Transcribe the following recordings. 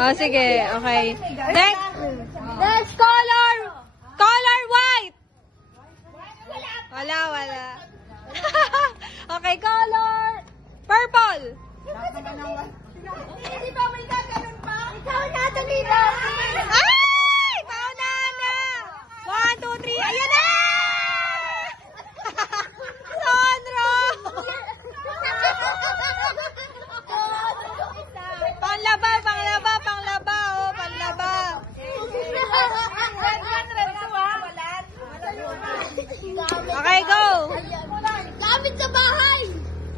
Oh, sige. Okay. Next color. Color white. Wala. Okay, color purple. Hindi ba may gaganon pa? Ikaw na, Talita! Ay! Pauna na! 1, 2, 3. Ayan na! Sandra! Panglaba. Oh, panglaba. Okay, go. Gamit sa bahay!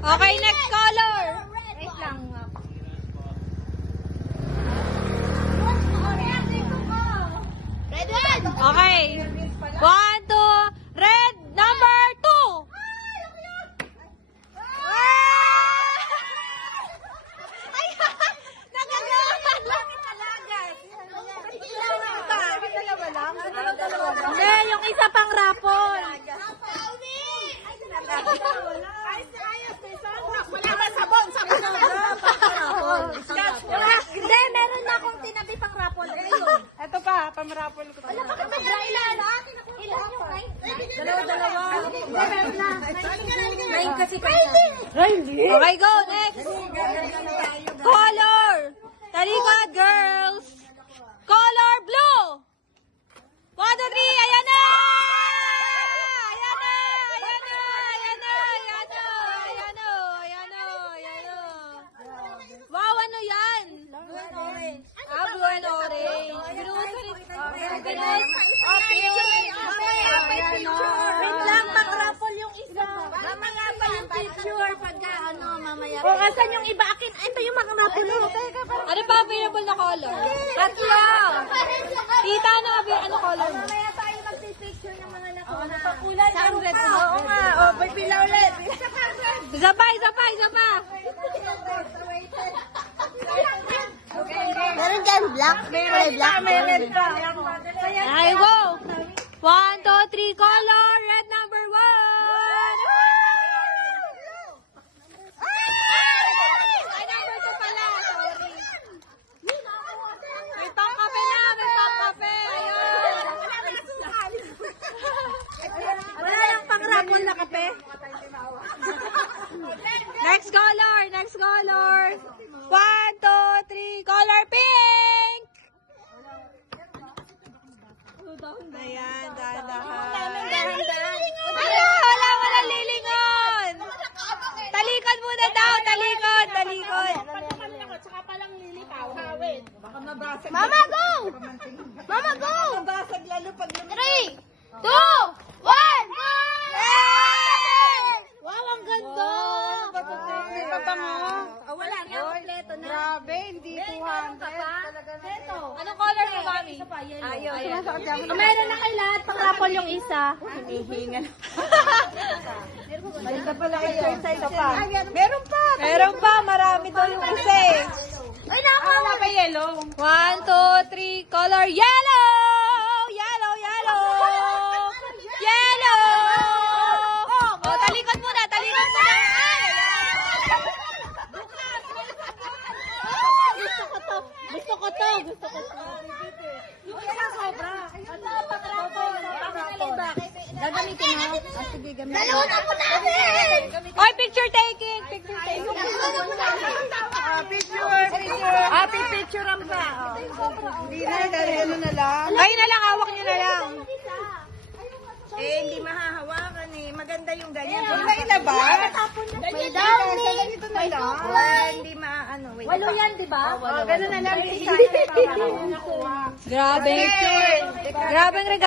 Okay, next color. Wait lang. Red one! Okay. 1, 2. Red number 2. Ay! Nagagawa. Hindi, yung isa pang rapol. Wala ba sabon? Hindi, meron na akong tinabi pang rapol. Ito pa, pang-rapol ko. Wala bakit may dry ilan? Ilan yung kain? Dalawa. Meron na. Nine kasi Okay, go. Next. Color. Talikod, girls. Color blue. 1, 2, 3. Ayan na! Wow, ano yan? Blue and orange. Blue and orange. Wait lang, pang-raffle yung isa. Mamaya pa yung picture pagka mamaya. O, asan yung iba? Akin, ito yung mga raffle. Ano pa available na color? Tatlo. Tita, ano color mo? Mamaya tayo magpipicture ng mga nakuha. Ano pa kulay? Saan red? Oo nga. May pila ulit. Isa pa. Meron dyan black? Meron pa. Ay, wow. 1, 2, 3, color. Red number 1. Ay, number 2 pala. Sorry. May pangkape na. Ayun. Wala yung pang-rapol na kape. Next color. 1, 2, 3, color pink. Ayan, dahan-dahan. Wala lilingon. Talikod muna daw, talikod. Mama, go! Mama, go! 3, 2, 1, go! Wow, ang ganda. Wala nga, kompleto na. Grabe, hindi 200. Ito. Anong color mo, mami? Meron na kay lahat, pang-raffle yung isa. Meron pa, marami daw yung isa eh. Ay, nako! Wala pa yellow. 1, 2, 3, color yellow! Oh, talikod muna. Gusto ko to. Yung isa sobra. Gagamitin mo? Sige, gamitin. Dalawa po namin! Oy, picture taking. Picturean pa. Hindi na, dahil ano na lang. Kayo na lang, hawak nyo na lang. Hindi mahahawakan eh. Maganda yung ganyan. May ilabas. May dami. Ganito na lang. Hindi maano. Wait. Walo yan, di ba? Gano'n na lang. Grabe. Grabe ang regalo.